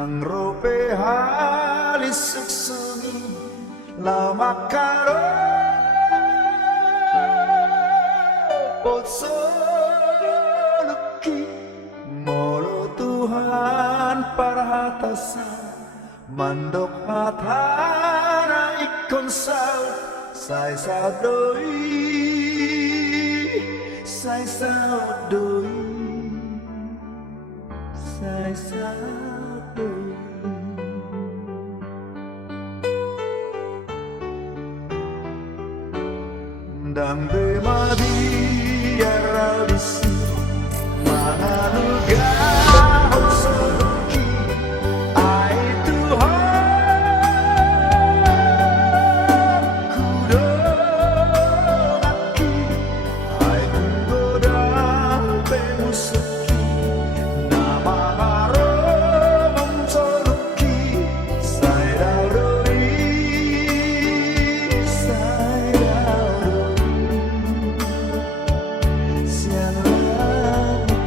nang rope halis suksungi lama karo potsoleki molo Tuhan parhatasa mandok hatana ikon saut sai sadoi sai sadoi sai sadoi dang bemadi yarabisi mananuga hosoki ai Tuhan kudolaki ai kugodang pemusuki nama maro monsoluki sai daudoi sai daudoi siang lagi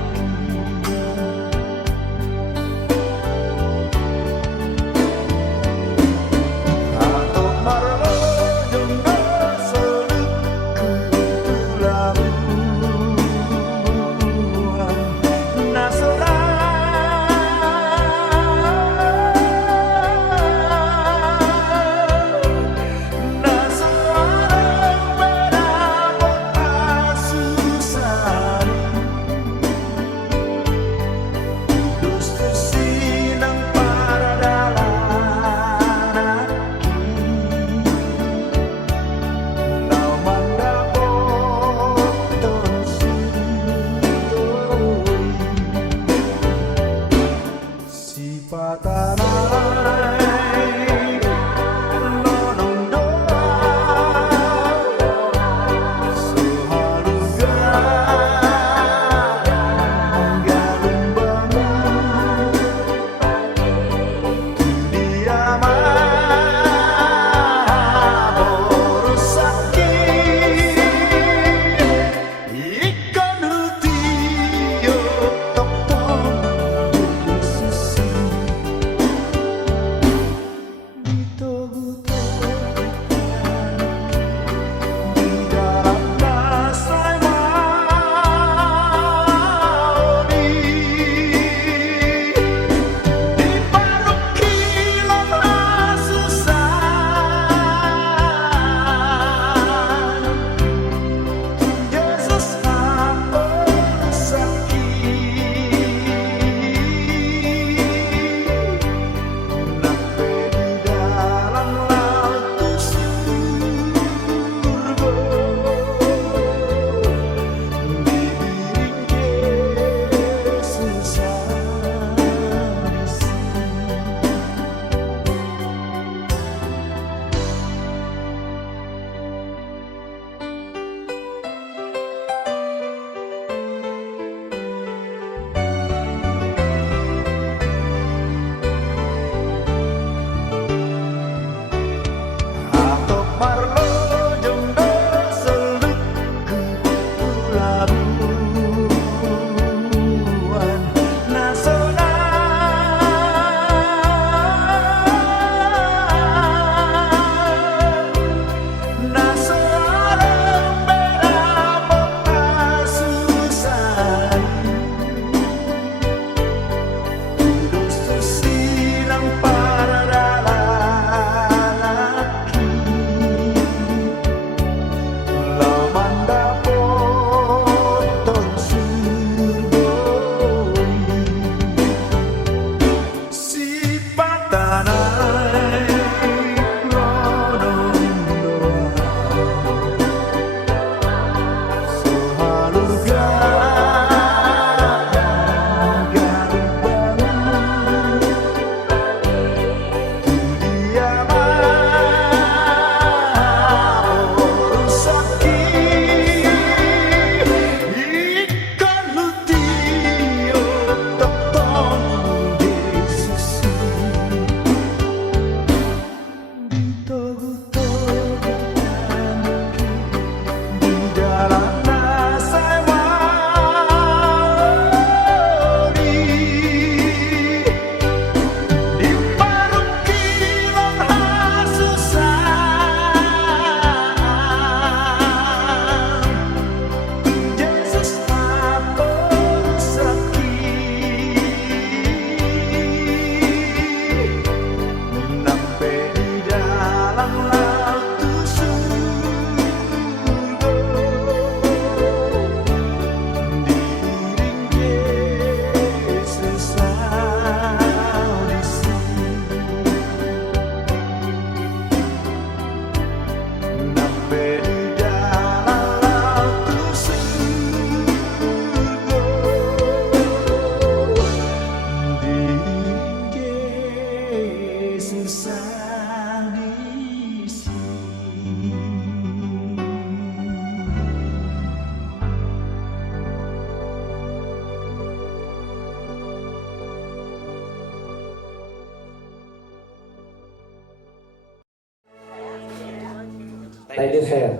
Tadi saya.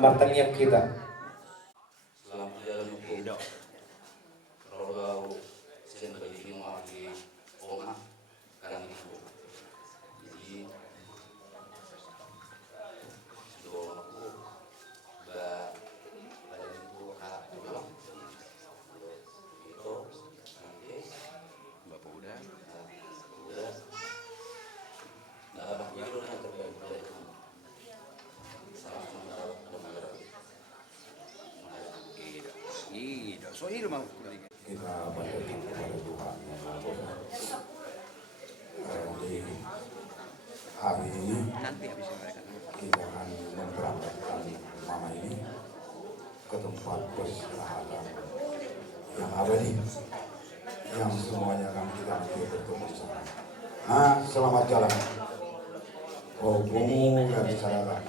Pertanyaan kita. Selamat jalan hukum. Rogau sen bagi mewakili oma kan ibu. Jadi doa aku ba badan ibu hak dulu. Itu nanti bapak udah. Nah, abang itu nanti terbaik dari kamu. Kita berdoa kepada Tuhan yang Maha Kuasa. Di hari ini kita akan memberangkatkan mama ini ke tempat peristirahatan yang abadi, yang semuanya akan kita nanti bertemu di sana. Nah, selamat jalan. Hukumu dari syaratan.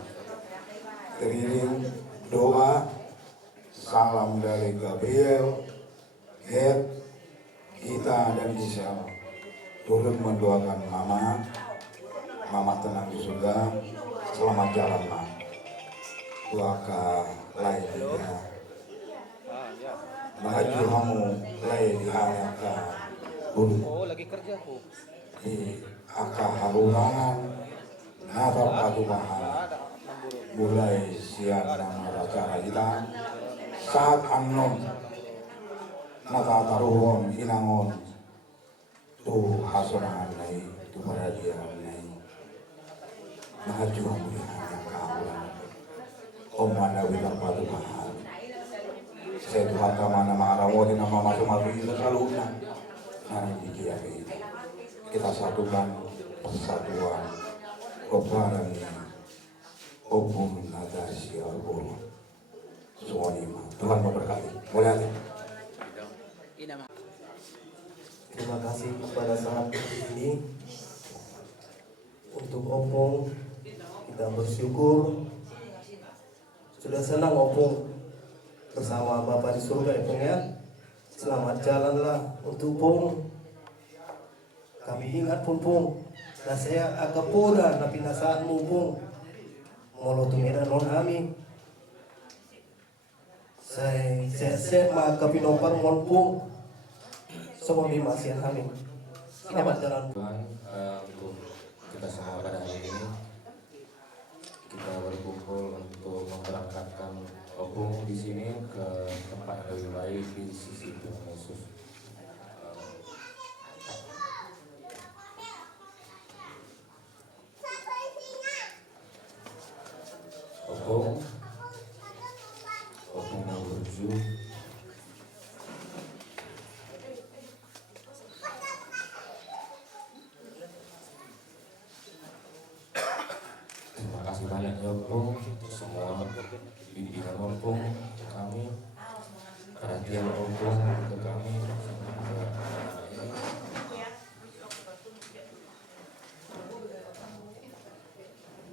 Teriring doa, salam dari Gabriel, Gert, kita dan Gisel turut mendoakan Mama tenang di surga, selamat jalan Ma. Doaka lainnya, maju kamu lain di hayaka dulu. Oh, lagi kerja po. Di aka harunan, nata patumahan, mulai siang nama acara kita saat anom nata taruhon inangon tu hasonahan nai tu paradian nai maju mulihan yang kaulan om mana wilang patumahan saya Tuhan kamana ma'arawo di nama masuk itu selalu nari dikiari kita satukan persatuan kebaran Obung nada siar bulu semuanya Tuhan memberkati. Mulai. Terima kasih pada saat ini untuk Opung, kita bersyukur sudah senang Opung bersama Bapak di surga ya Pung ya. Selamat jalanlah untuk Pung. Kami ingat Pung, nah saya agak pura tapi nasaanmu Pung. Molo tumira non ami saya maka pinopar monpung semua masih kami selamat jalan untuk kita semua pada hari ini kita berkumpul untuk memberangkatkan Opung di sini ke tempat yang lebih baik di sisi Tuhan Yesus. Opung yang berju terima kasih banyak ya Opung semua bimbingan Opung ke kami, perhatian Opung ke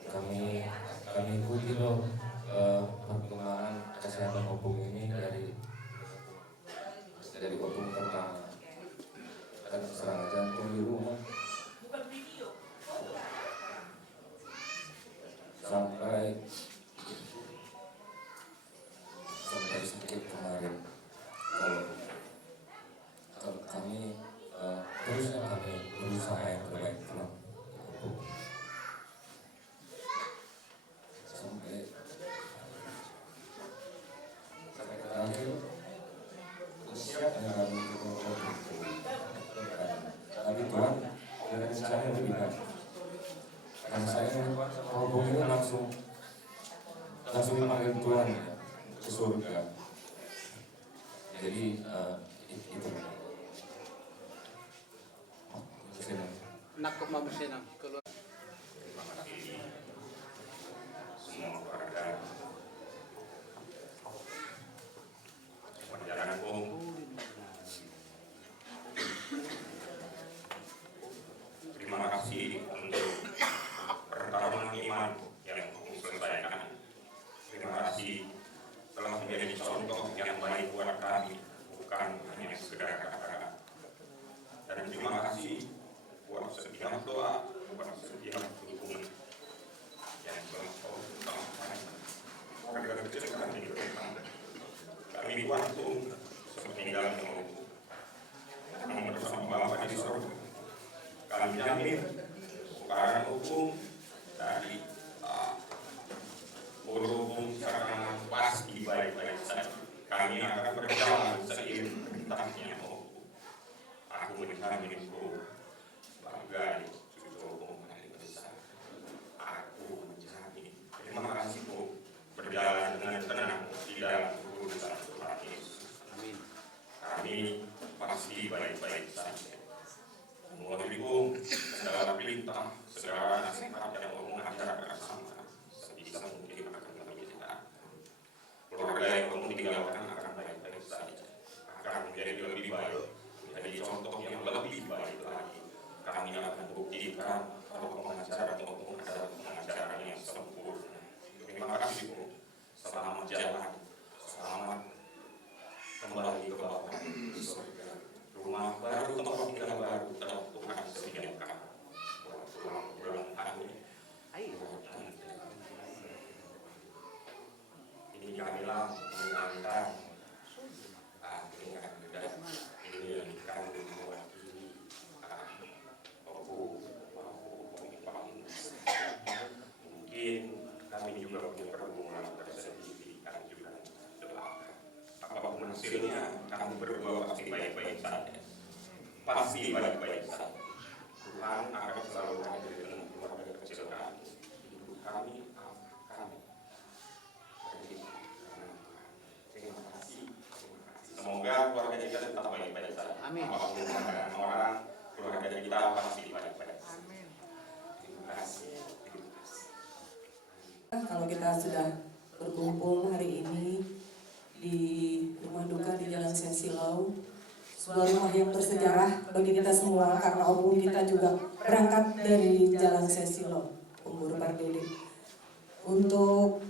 kami kami ikuti loh perkembangan kesehatan Opung ini dari Opung pertama kan serangan jantung di rumah sampai sakit kemarin. Kalau kami terusnya kami berusaha yang terbaik pulang sampai terakhir siap dengan saya berbeda. Karena saya Opung ini langsung dipanggil Tuhan ke surga. Jadi itu. Nakok mamusinang keluar. Terima kasih semua keluarga perjalanan terima kasih untuk pertarungan iman yang selesaikan. Terima kasih telah menjadi contoh yang baik buat kami, bukan hanya sekedar kata-kata. Dan terima kasih buat setiap doa, buat setiap dukungan yang telah kau utamakan. Agar kecelakaan di depan kami waktu sepeninggal yang bersama Bapa di surga. Kami jamin para hukum dari berhubung secara pasti baik-baik saja. Kami akan berjalan seiring perintahnya. Aku menjaminmu sebagai cucu hari besar. Aku menjamin. Terima kasih Bu. Berjalan dengan tenang di dalam urusan Tuhan Yesus. Amin. Kami pasti baik-baik saja. Menguatkan segala perintah, segala nasihat yang mengajarkan sama sebisa mungkin akan lebih dekat. Keluarga yang kamu tinggalkan akan baik-baik saja. Akan menjadi lebih baik, menjadi contoh yang lebih baik lagi. Kami akan buktikan bahwa pengajaran maupun adalah pengajaran yang sempurna. Terima kasih Bu. Selamat jalan, selamat kembali ke Bapa di surga. Rumah baru, tempat tinggal baru telah Tuhan sediakan. Pulang kami. Ini kamilah mengantar ini yang dikandung mewakili mungkin kami juga punya perhubungan tersendiri dan juga belakang. Apapun hasilnya, kami berdua pasti baik-baik saja. Pasti baik-baik saja. Tuhan akan selalu hadir dengan keluarga kecil kami. Hidup kami akan terima kasih. Semoga keluarga kita tetap baik-baik saja. Amin. Apapun keadaan orang, keluarga kita pasti baik-baik. Amin. Terima kasih. Kalau kita sudah berkumpul hari ini di rumah duka di Jalan Sensilau, sebuah rumah yang bersejarah bagi kita semua karena opung kita juga berangkat dari Jalan Sensilau, umur Bardede. Untuk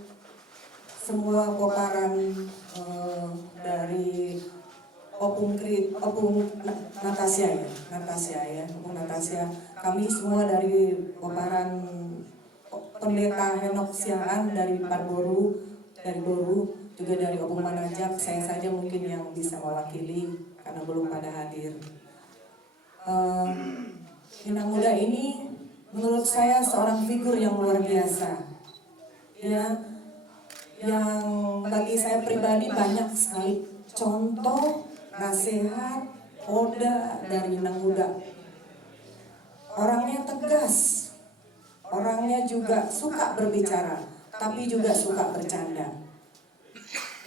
semua poparan dari opung Natasha ya, opung Natasha. Kami semua dari poparan Pendeta Henok Siangan dari Parboru, dari Boru, juga dari Opung Manajak. Saya saja mungkin yang bisa mewakili karena belum pada hadir. Inang Muda ini menurut saya seorang figur yang luar biasa, ya, yang bagi saya pribadi banyak sekali contoh, nasihat, oda dari Inang Muda. Orangnya tegas. Orangnya juga suka berbicara, tapi juga suka bercanda.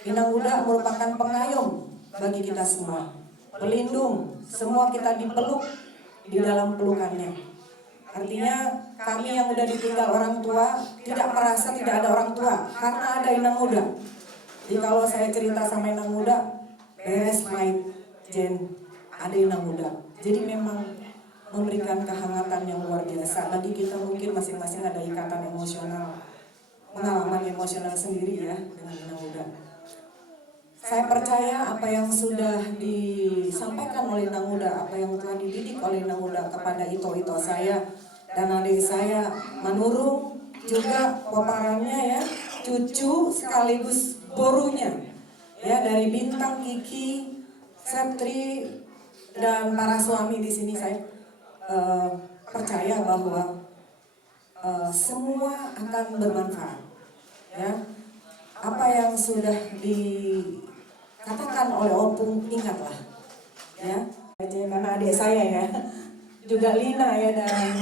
Inang Muda merupakan pengayom bagi kita semua, pelindung, semua kita dipeluk di dalam pelukannya. Artinya kami yang udah ditinggal orang tua tidak merasa tidak ada orang tua, karena ada Inang Muda. Jadi kalau saya cerita sama Inang Muda, beres main Jen, ada Inang Muda. Jadi memang memberikan kehangatan yang luar biasa. Bagi kita mungkin masing-masing ada ikatan emosional, pengalaman emosional sendiri ya dengan Inang Muda. Saya percaya apa yang sudah disampaikan oleh Inang Muda, apa yang telah dididik oleh Inang Muda kepada ito-ito saya dan adik saya Manurung, juga poparannya ya, cucu sekaligus borunya ya, dari Bintang, Kiki, Septri dan para suami di sini. Saya percaya bahwa semua akan bermanfaat ya. Apa yang sudah dikatakan oleh opung, ingatlah ya, karena adik saya ya, juga Lina ya dan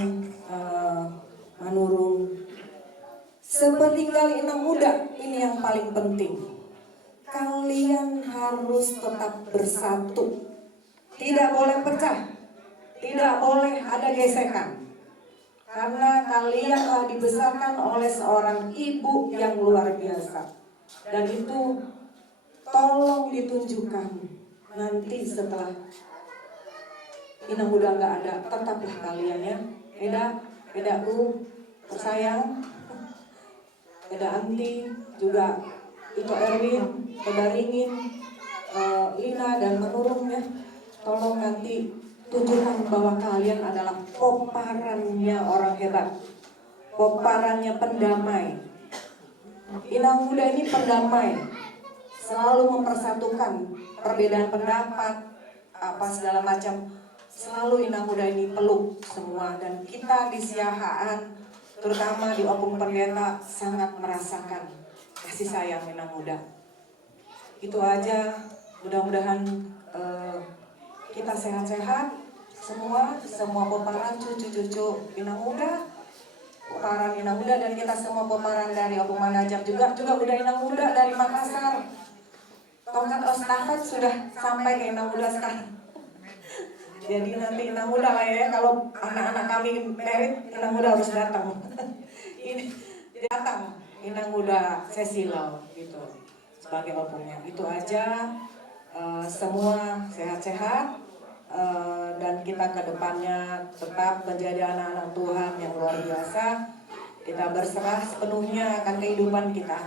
Manurung. Sepeninggal inang muda ini yang paling penting. Kalian harus tetap bersatu. Tidak boleh pecah. Tidak boleh ada gesekan. Karena kalian telah dibesarkan oleh seorang ibu yang luar biasa. Dan itu tolong ditunjukkan nanti setelah inang muda nggak ada, tetaplah kalian ya. Edaku tersayang, Eda Anti, juga Ito Erwin, Eda Ringin, Lina dan Manurung ya. Tolong nanti tunjukkan bahwa kalian adalah poparannya orang hebat, poparannya pendamai. Inang muda ini pendamai, selalu mempersatukan perbedaan pendapat, apa segala macam. Selalu inang muda ini peluk semua, dan kita di Siahaan, terutama di Opung Pendeta, sangat merasakan kasih sayang inang muda. Itu aja, mudah-mudahan kita sehat-sehat semua peparan cucu-cucu inang muda, peparan inang muda, dan kita semua peparan dari Opung Manajab juga udah inang muda dari Makassar. Tongkat Ostafet sudah sampai ke inang muda sekarang. Jadi nanti inang muda lah ya, kalau anak-anak kami merit, inang muda harus datang. Ini datang inang muda Cecilo gitu sebagai opungnya. Itu aja, semua sehat-sehat, dan kita ke depannya tetap menjadi anak-anak Tuhan yang luar biasa. Kita berserah sepenuhnya akan kehidupan kita,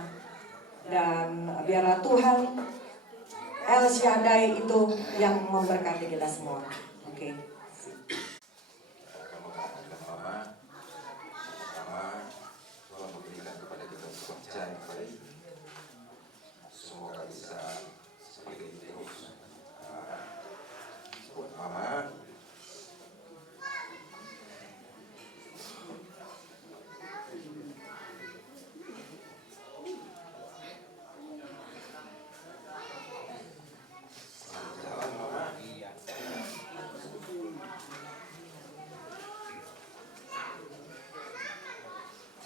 dan biarlah Tuhan El Shaddai itu yang memberkati kita semua. Oke. Pertama, Tuhan memberikan kepada kita pekerjaan yang baik. Semoga bisa seperti itu. Buat Mama, jalan Mama.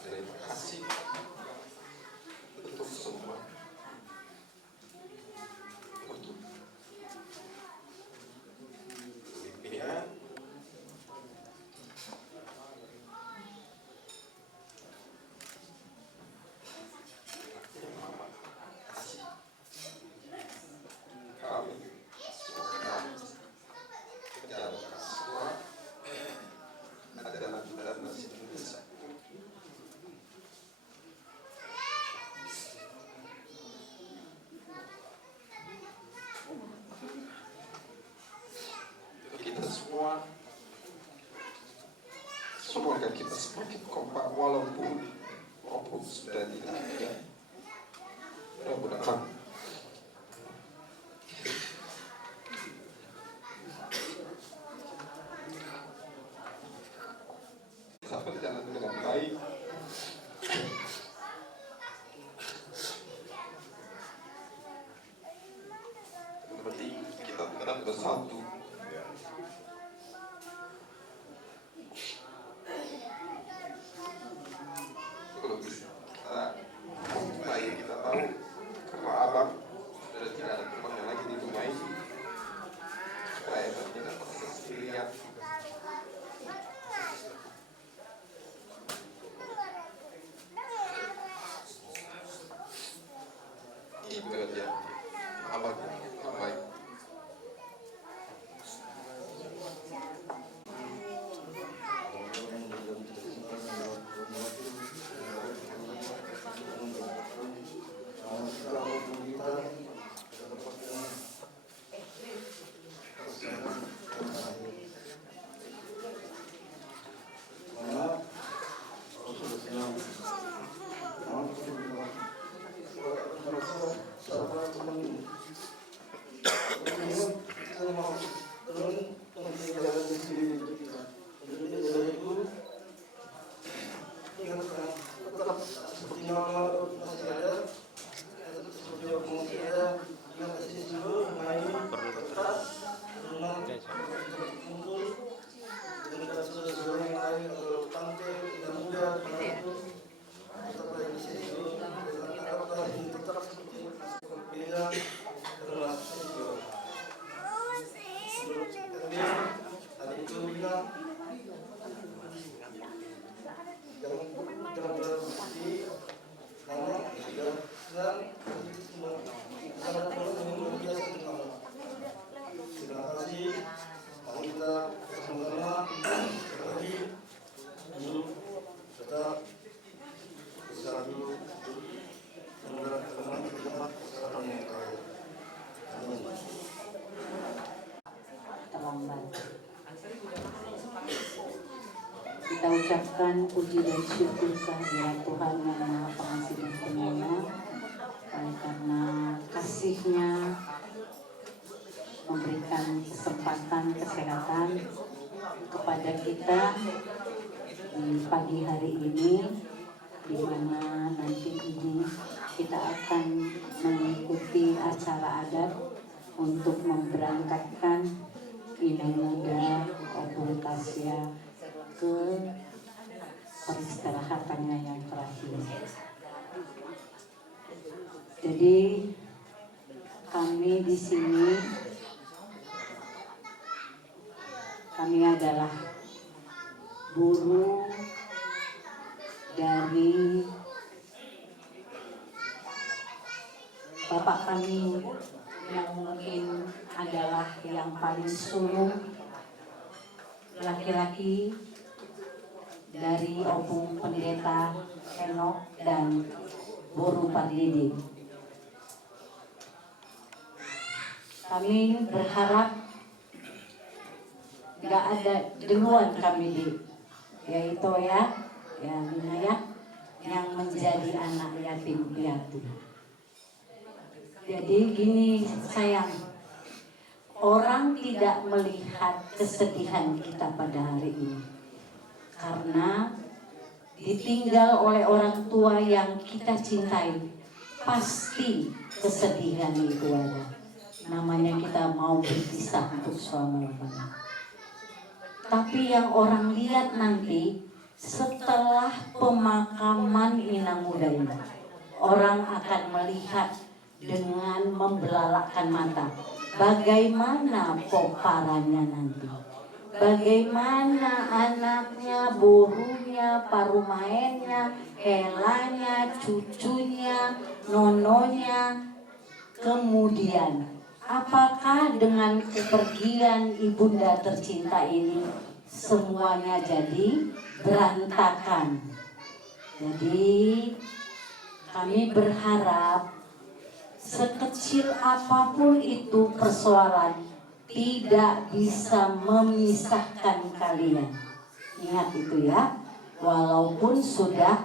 Terima kasih untuk semua, untuk pimpinan, yang Mama kasih kami semoga jalan semua adalah dalam nasib Indonesia. Kita semua, semoga kita semakin kompak walaupun sudah tidak ada. Mudah-mudahan kita berjalan dengan baik. Yang penting kita tetap bersatu. Kalau bisa kita baik, kita tahu karena kita ucapkan puji dan syukur kehadirat Tuhan yang Maha Pengasih dan Penyayang, karena kasih-Nya memberikan kesempatan kesehatan kepada kita di pagi hari ini, di mana nanti ini kita akan mengikuti acara adat untuk memberangkatkan Inang Muda Obung Tasya ke peristirahatannya yang terakhir. Jadi kami di sini, kami adalah guru dari bapak kami yang mungkin adalah yang paling sulung laki-laki dari Obung Pendeta Henok dan Boru Pardidi. Kami berharap nggak ada duluan kami yaitu ya yang menjadi anak yatim piatu. Jadi gini sayang, orang tidak melihat kesedihan kita pada hari ini karena ditinggal oleh orang tua yang kita cintai. Pasti kesedihan itu ada, namanya kita mau berpisah untuk selama-lamanya. Tapi yang orang lihat nanti setelah pemakaman Inang Muda ini, orang akan melihat dengan membelalakkan mata bagaimana poparannya nanti, bagaimana anaknya, borunya, parumaennya, elanya, cucunya, nononya. Kemudian apakah dengan kepergian ibunda tercinta ini semuanya jadi berantakan? Jadi kami berharap sekecil apapun itu persoalan tidak bisa memisahkan kalian. Ingat itu ya, walaupun sudah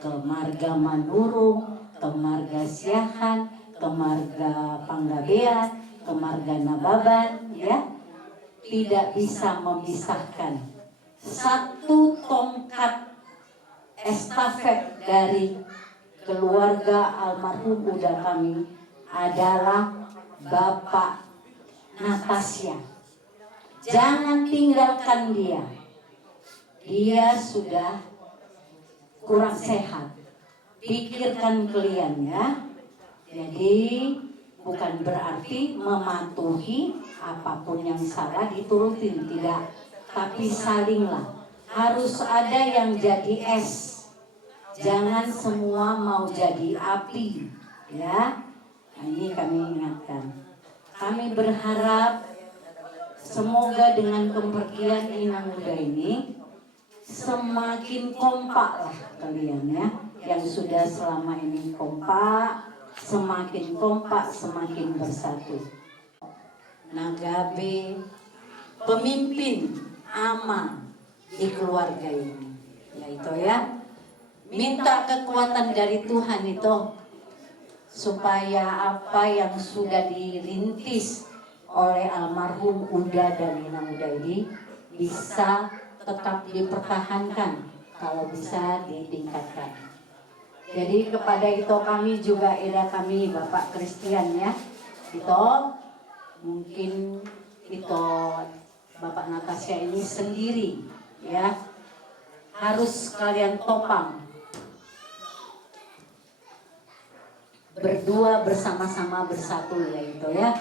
ke Marga Manurung, ke Marga Siahan, ke Marga Panggabean, ke Marga Nababan, ya, tidak bisa memisahkan. Satu tongkat estafet dari keluarga almarhum Uda kami adalah Bapak Natasya. Jangan tinggalkan dia. Dia sudah kurang sehat. Pikirkan kalian ya. Jadi bukan berarti mematuhi apapun yang salah diturutin, tidak. Tapi salinglah. Harus ada yang jadi es. Jangan semua mau jadi api, ya. Nah, ini kami ingatkan. Kami berharap semoga dengan kepergian Inang Muda ini semakin kompak lah kalian ya. Yang sudah selama ini kompak, semakin kompak, semakin bersatu. Nagabe, pemimpin ama di keluarga ini, yaitu ya. Minta kekuatan dari Tuhan itu supaya apa yang sudah dirintis oleh almarhum Uda dan Inang Muda ini bisa tetap dipertahankan, kalau bisa ditingkatkan. Jadi kepada itu kami juga kami Bapak Christian ya, itu mungkin itu Bapak Natasya ini sendiri ya, harus kalian topang. Berdua bersama-sama bersatu yaitu ya.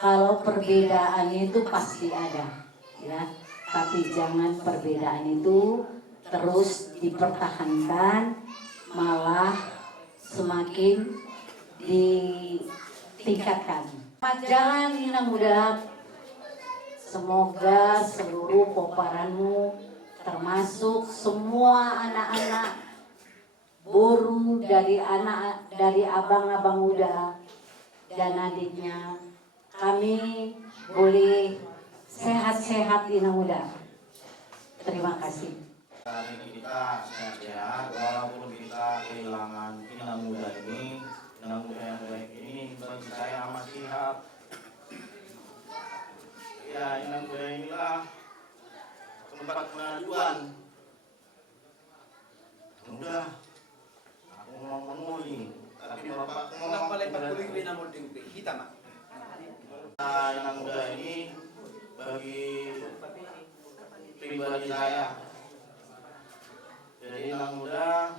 Kalau perbedaan itu pasti ada ya, tapi jangan perbedaan itu terus dipertahankan, malah semakin ditingkatkan. Jalan Inang Muda, semoga seluruh poparanmu termasuk semua anak-anak boru dari abang-abang muda dan adiknya, kami boleh sehat-sehat Inang Muda. Terima kasih. kita sehat-sehat, walaupun kita kehilangan inang muda ini, inang muda yang baik ini bagi saya amat sihat. Ya, inang muda inilah tempat pengaduan. Udah, aku ngomong ini, tapi bapak ngomong kita mak. Inang muda ini bagi pribadi saya. Jadi inang muda,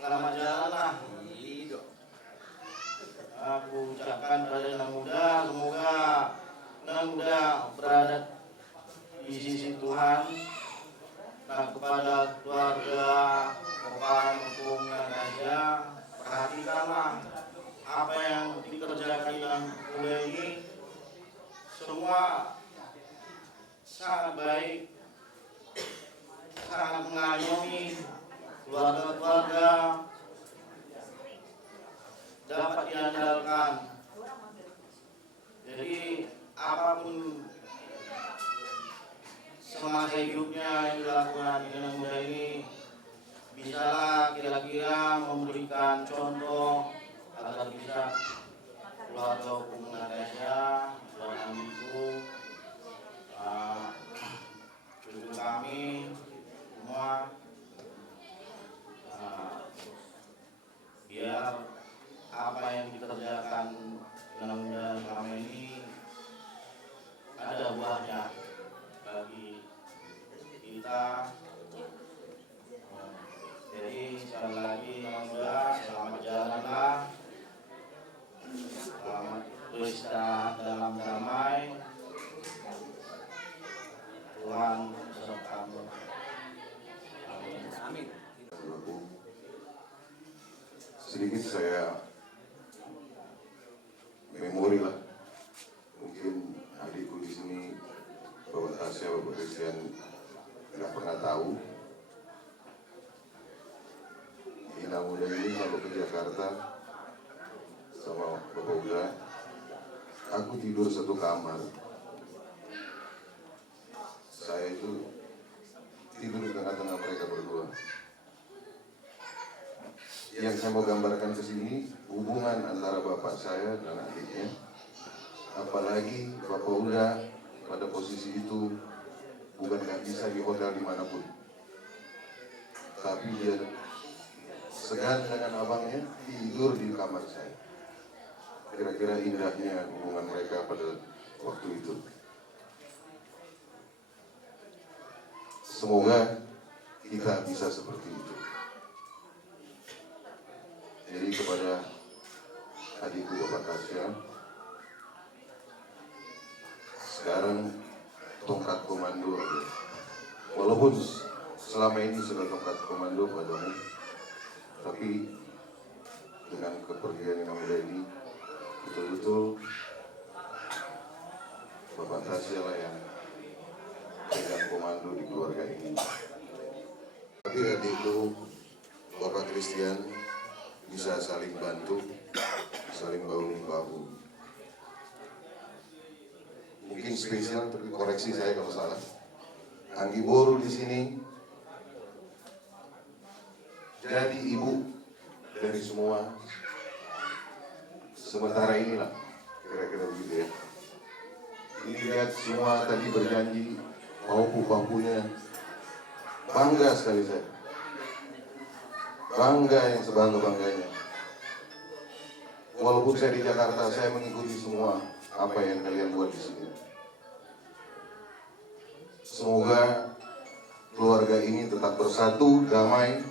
selamat jalan lah. Aku ucapkan pada inang muda, semoga inang muda berada di sisi Tuhan. Dan kepada keluarga Bapak Hukum Raja, perhatikanlah apa yang dikerjakan inang muda ini, semua sangat baik, sangat mengayomi keluarga-keluarga, dapat diandalkan. Jadi apapun semasa hidupnya yang dilakukan inang muda ini, bisalah kira-kira memberikan contoh agar bisa keluarga Hukum Indonesia dan ambiku, cucu kami semua, biar apa yang dikerjakan inang muda selama ini ada buahnya bagi kita. Jadi sekali lagi inang muda, selamat jalanlah, selamat beristirahat dalam damai. Tuhan besertamu. Amin. Sedikit saya memori lah, mungkin adikku di sini, Bapak Tasya, Bapak Christian nggak pernah tahu. Inang muda ini kalau ke Jakarta sama Bapak Uda, aku tidur satu kamar. Saya itu tidur di tengah-tengah mereka berdua. Yang saya mau gambarkan ke sini, hubungan antara bapak saya dan adiknya, apalagi Bapak Uda pada posisi itu bukan nggak bisa di hotel dimanapun, tapi dia segan dengan abangnya tidur di kamar saya. Kira-kira indahnya hubungan mereka pada waktu itu. Semoga kita bisa seperti itu. Jadi kepada adikku Bapak Tasya, sekarang tongkat komando aja. Walaupun selama ini sudah tongkat komando padamu, tapi dengan kepergian inang muda ini, betul-betul Bapak Tasya lah yang pegang komando di keluarga ini. Tapi adikku Bapak Christian bisa saling bantu, saling bahu-bahu. Mungkin spesial, tapi koreksi saya kalau salah. Anggi Boru di sini jadi ibu dari semua sementara inilah, kira-kira begitu ya. Ini lihat semua tadi berjanji mau bangkunya, bangga sekali saya. Bangga yang sebangga-bangganya. Walaupun saya di Jakarta, saya mengikuti semua apa yang kalian buat di sini. Semoga keluarga ini tetap bersatu, damai.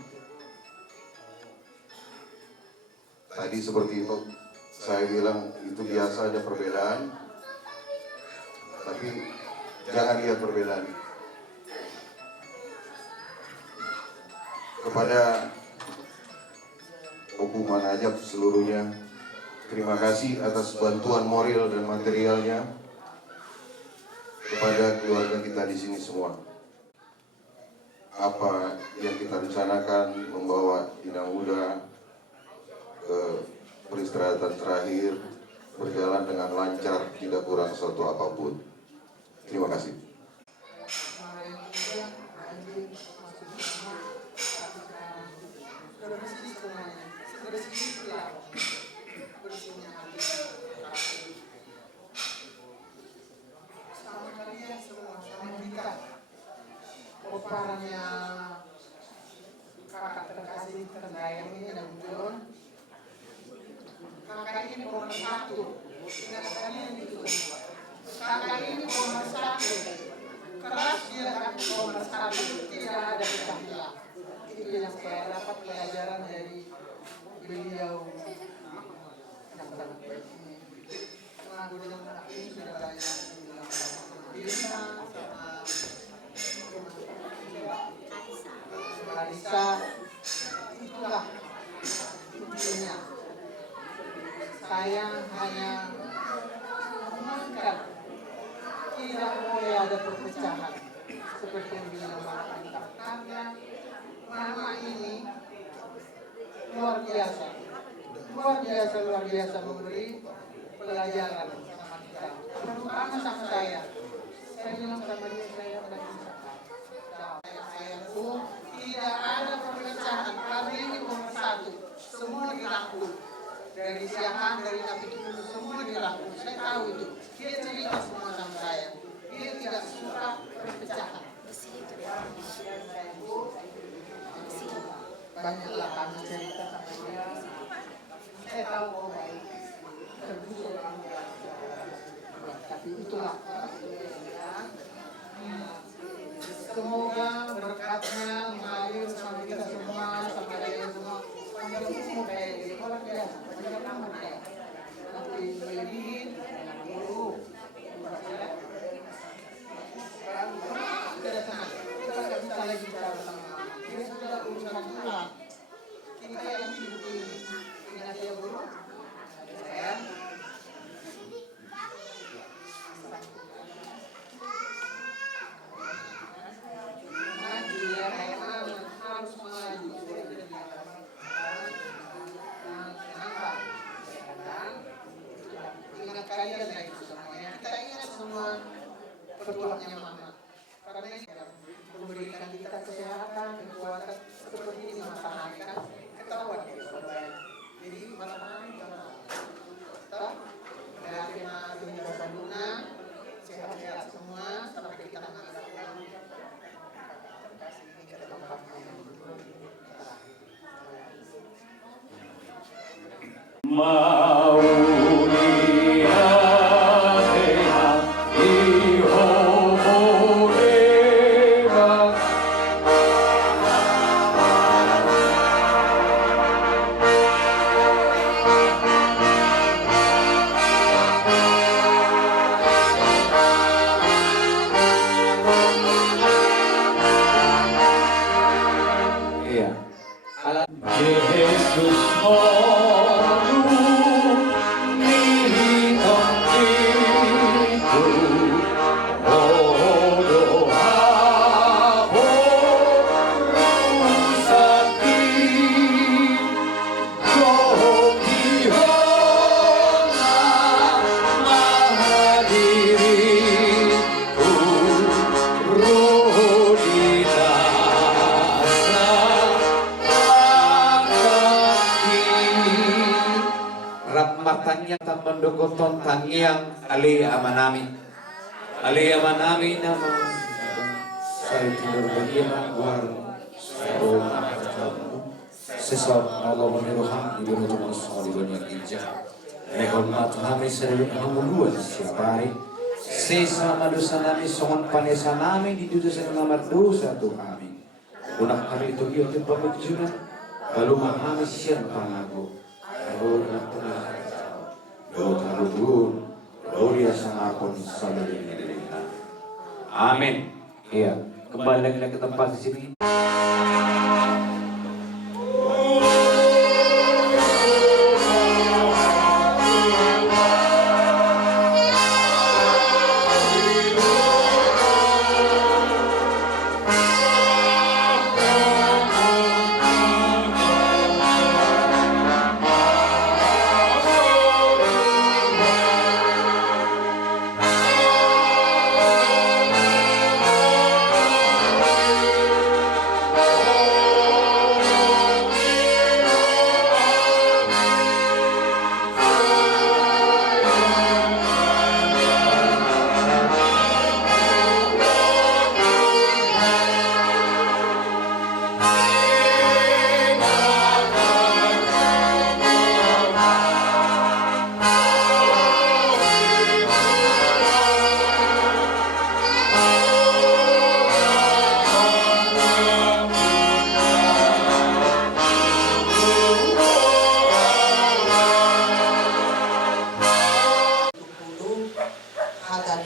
Tadi seperti itu, saya bilang itu biasa ada perbedaan, tapi jangan lihat perbedaan. Kepada hukuman ajab seluruhnya, terima kasih atas bantuan moral dan materialnya kepada keluarga kita di sini semua. Apa yang kita rencanakan membawa inang muda ke peristirahatan terakhir berjalan dengan lancar, tidak kurang suatu apapun. Terima kasih. perannya kakak terkasih terbayang ini dan John. Kakak ini pemersatu. Ingat kalian itu. Kakak ini pemersatu. Keras dia tapi pemersatu. Tidak ada pecah belah. Itu yang saya dapat pelajaran dari beliau. Yang sangat baik ini. Mengaku dengan anak ini sudah banyak bilang Birna sama Larissa. Itulah intinya. Saya hanya mengingatkan tidak boleh ada perpecahan seperti yang bilang Mama kita, karena Mama ini luar biasa memberi pelajaran sama kita, terutama sama saya. Saya bilang sama dia, saya itu tidak ada perpecahan, kami ini pemersatu, semua dirangkul. Dari siangan, dari Nabi Dulu, semua dirangkul. Saya tahu itu. Dia cerita semua sama saya. Dia tidak suka perpecahan. Banyaklah kami cerita sama dia. Saya tahu kok baik. Tapi itulah. Semoga berkatnya mengalir sama kita semua, sama dia semua. Panjang umur kayak gitu, luar biasa. Panjang umur kayak nanti melebihin, sudah senang. Kita nggak bisa lagi bicara sama. Ini sudah urusan pulang. Kita yang hidup ini. Ingat ya guru. Sayang. Maju ya, harus maju. Ingat kalian lah itu semuanya. Kita ingat semua perbuatannya Mama. Karena ini memberikan kita kesehatan, kekuatan seperti ini matahari kan ketahuan ya. Jadi matahari kita dari dunia Banduna sehat-sehat semua sampai kita mengatakan terkasih ini ke tempat mau Jesus matanya tambah dogoton tangiang ali amanami nama saya tidur bagian luar sesok Allah meniruham di dunia manusia di dunia kijah rehormat kami sering hamuluan siapa hari sesa madosa nami songon panesa nami di dunia nomor dosa tu kami unak kami itu itu pemujuna lalu kami siapa ngaku Gloria sangatpun selalu diberikan. Amin. Iya, kembali lagi ke tempat di sini.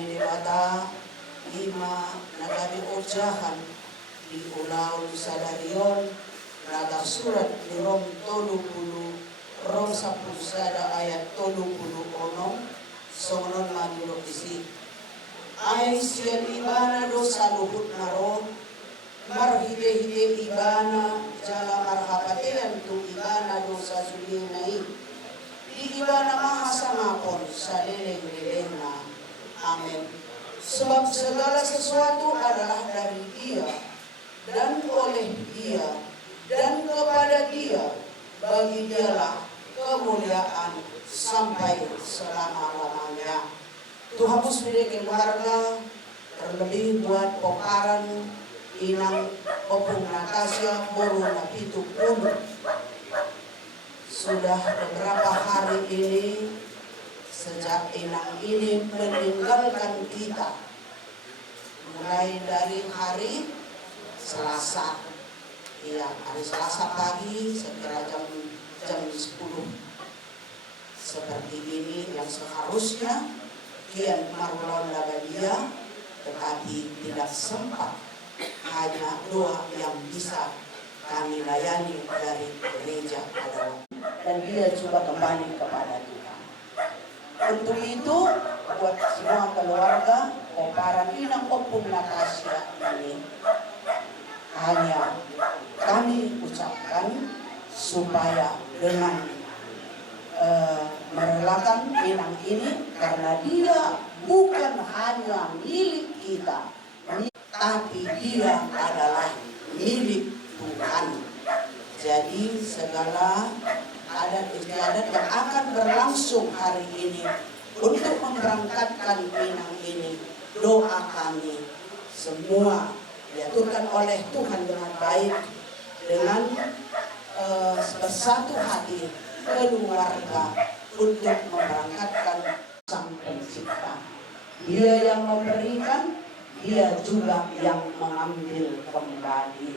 kami dewata ima nagabi ojahan di ulau di sadarion naga surat di rom tolu pulu rom sapul sada ayat tolu pulu onong songon manilo isi ay siyan ibana dosa luhut naro marhide-hide ibana jala marhapatean tu ibana dosa sulinai di ibana mahasangapon sa leleng-leleng na amin. Sebab segala sesuatu adalah dari Dia dan oleh Dia dan kepada Dia, bagi Dialah kemuliaan sampai selama-lamanya. Tuhan musbide keluarga, terlebih buat pokaran inang opung Natasha boru na pitu pun. Sudah beberapa hari ini sejak inang ini meninggalkan kita, mulai dari hari Selasa, hari Selasa pagi sekira jam 10 seperti ini yang seharusnya kian marulon dia, tetapi tidak sempat, hanya doa yang bisa kami layani dari gereja pada waktu, dan dia juga kembali kepada Tuhan. Untuk itu, buat semua keluarga, koparan inang opung Natasha ini, hanya kami ucapkan supaya dengan merelakan inang ini, karena dia bukan hanya milik kita, tapi dia adalah milik Tuhan. Jadi segala adat istiadat yang akan berlangsung hari ini untuk memberangkatkan inang ini, doa kami semua diaturkan oleh Tuhan dengan baik, dengan bersatu hati keluarga untuk memberangkatkan Sang Pencipta. Dia yang memberikan, Dia juga yang mengambil kembali.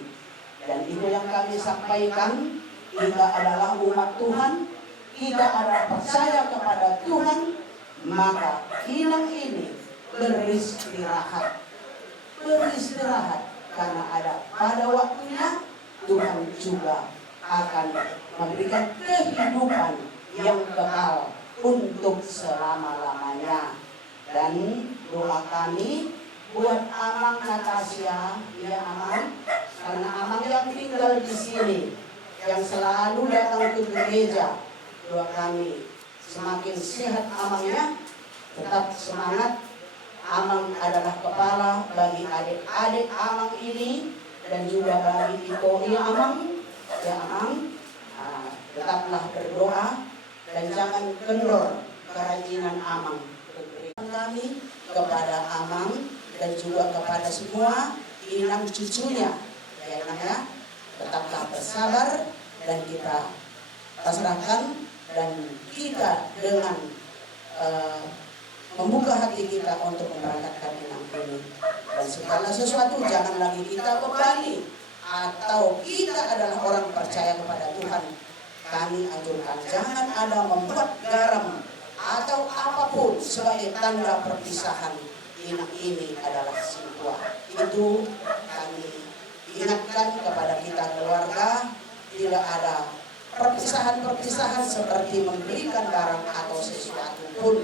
Dan itu yang kami sampaikan, kita adalah umat Tuhan, kita adalah percaya kepada Tuhan, maka inang ini beristirahat karena ada pada waktunya Tuhan juga akan memberikan kehidupan yang kekal untuk selama-lamanya. Dan doa kami buat Amang Natasha, ya Amang, karena Amang yang tinggal di sini, yang selalu datang ke gereja, doa kami semakin sehat Amangnya, tetap semangat. Amang adalah kepala bagi adik-adik Amang ini dan juga bagi Ito ya Amang, tetaplah berdoa dan jangan kendor kerajinan Amang. Berikan kami kepada Amang dan juga kepada semua inang cucunya, ya Inang ya, tetaplah bersabar dan kita pasrahkan, dan kita dengan membuka hati kita untuk memberangkatkan inang ini. Dan segala sesuatu jangan lagi kita bebani, atau kita adalah orang percaya kepada Tuhan, kami anjurkan jangan ada membuat garam atau apapun sebagai tanda perpisahan. Inang ini adalah sintua. Itu kami ingatkan kepada kita keluarga, tidak ada perpisahan-perpisahan seperti memberikan barang atau sesuatu pun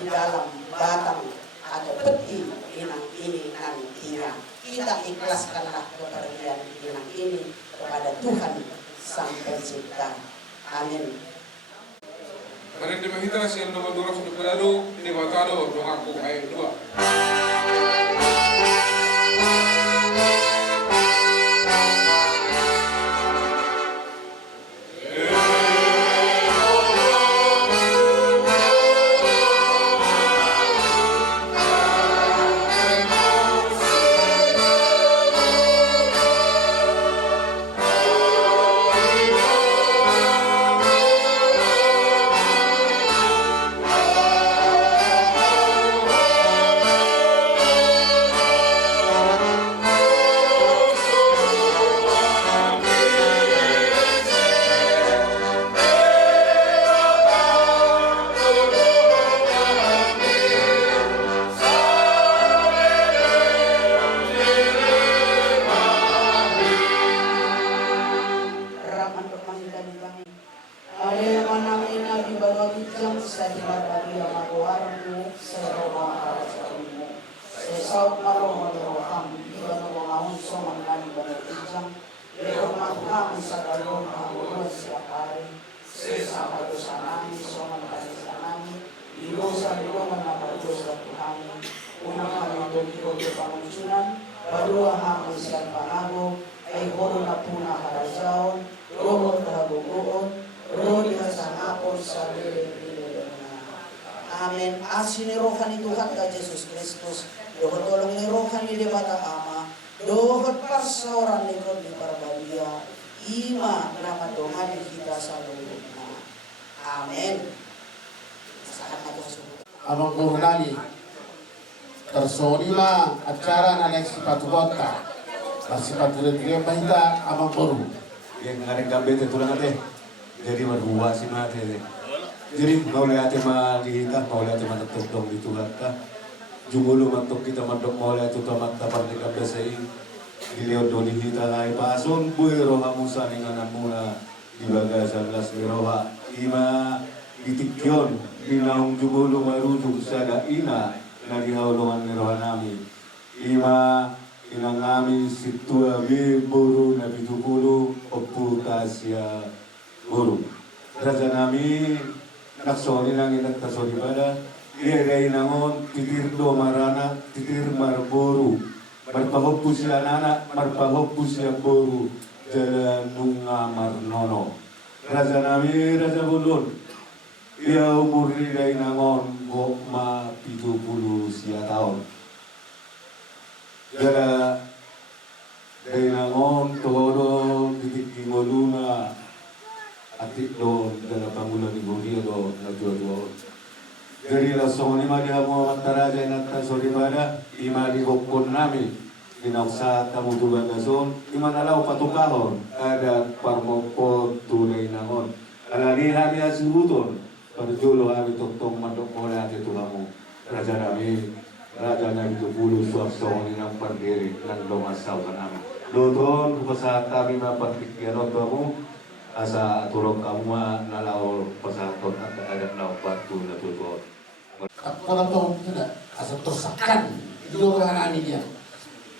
di dalam batang atau peti inang ini nantinya. Kita ikhlaskanlah kepergian inang ini kepada Tuhan Sang Pencipta. Amin. Pada demahita siang nomor 2 sudah berlalu, ini batalo doaku ayat 2. saut malo maluham iba no mahun so mangani pada ijang leo magham sa dalon mahulun siya pare sesa padosanami so mangani ilusa ilungan na pados sa Tuhan unang hamon ito di pangunsunan badua hamon siya panago ay horo na puna harajaon rohon kahaguguon rohon sa hapon sa Amin. Asin ni rohani Tuhan ka Yesus Kristus. Dohot tolong ni rohani di mata ama. Dohot parsaoran ni Kod di Parababia. Ima nama Tuhan kita selalu. Amin. Saat aku subuh. Abang Purnani tersolima acara nanek sifat kota. Sifat dia bahita abang Puru. Yang ngarek gambe tulang ate. Jadi berdua sih mate deh. Jadi mau lihat cuma dihita, mau lihat cuma tetap di tulang kah. Jumulu mantuk kita mandok mau lihat itu tamat tapar di kabesai. Dilihat doni hita lai pasun bui roha musa dengan muna di bagasan las roha ima ditikyon binaung jumulu marujuk sada ina na dihaulungan roha nami ima inang nami situa be buru nabi tupulu oputasya buru raja nami naksoni nang inak tasoni pada iya gai nangon titir do marana titir marburu marpahopus ya anak marpahopus ya boru jalan nunga marnono raja nami raja bulun ia umur gai nangon gokma 70 sia tahun jara gai nangon todo titik ngoluna atik do dalam bangunan ibu dia do na dua-dua. Jadi langsung ni mari hamu antara jai nata sori pada ima di hokun nami inausa tamu tuban gason ima nalau patukahon ada parmoko tunai nangon. Alari hami asubutun perjulo hami tong madok mola ati tulamu raja nami raja nami 70 suap ni nang perdiri nang do masau kanami. Doton pasat kami mapatik kiano tuamu asa turun kamu nalau pasaton ada nau batu na tutuot. Kalau tahu tidak, asa tersakan itu orang ini dia.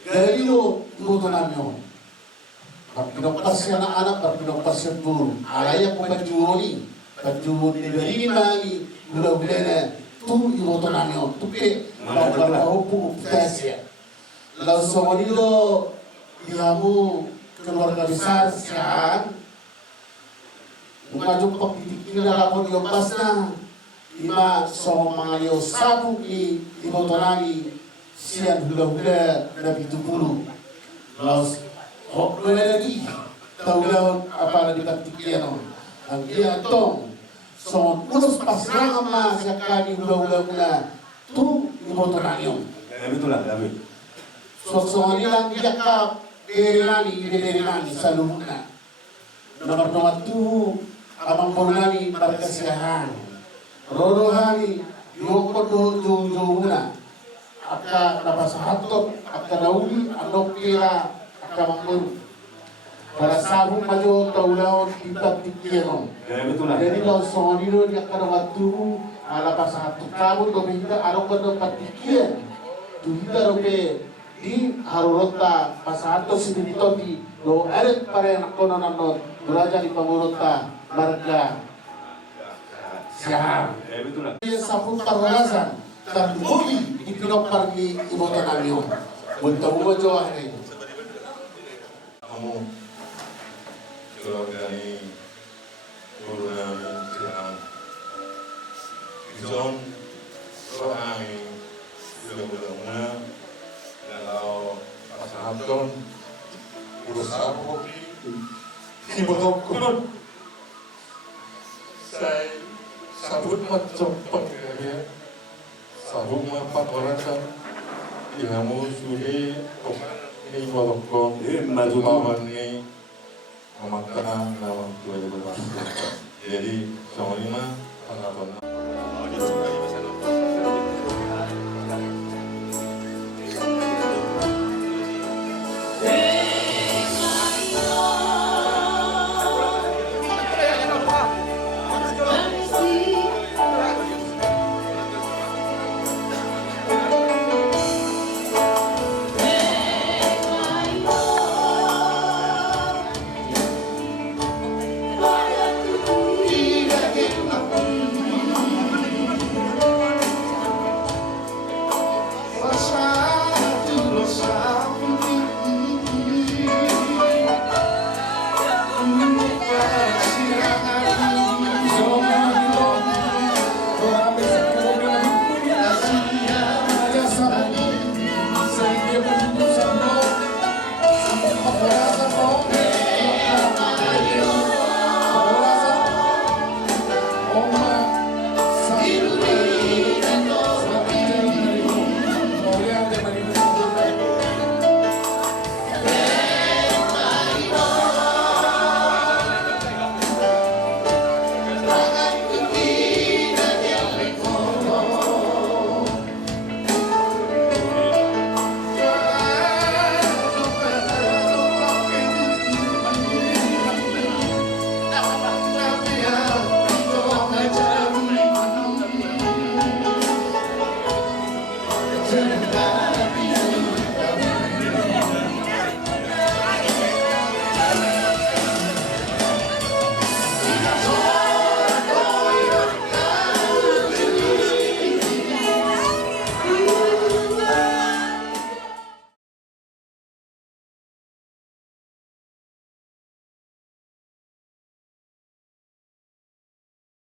Dari itu tuh namanya. Berpindah pasien anak, berpindah pasien burung. Alaya ko pajuoni dari magi bulan tu itu namanya. Tuke kalau pupuk pesia. Lalu semua itu diamu keluarga besar siang. Mengajuk pagtitikil na ako yung pasna ima sa mga liyo sabu ni ibotonagi siyan hula-hula na bitupulu laos hoklo na lagi taulahon apa na dikatikiyan ang iyatong so unos pasrang ama sa kani hula-hula muna tu ibotonagi yung itulah David so nilang iyakap deri nani sa lumuna nomor 2 Abang Purnani berkesiahan Rodohani Yoko Juna Aka Napasahatot Aka Nauli Andok Pila Aka Manguru Pada sabung maju taulaon kita tikiano jadi lau soniro di akar waktu ala pasahatot kabut gobinda arok kono patikian tu hita rope di harurota pasahatot sinitoti do eret pare nakono nanon duraja di pangurota marga siang. Ia sapun parwalasan terdugi di pinokar ni ibu tanamion. Untuk ujo hari. Kamu keluarga ni guru nami siang. Izon roh kami sudah kalau pasahaton berusaha kopi ibu kurun. Saya sabut macam penggaya, sabut macam orang kan, ilamu suri, ni balokong, maju lawan ni, makan nama tuan ibu bapa. Jadi semua ini mah tanggapan.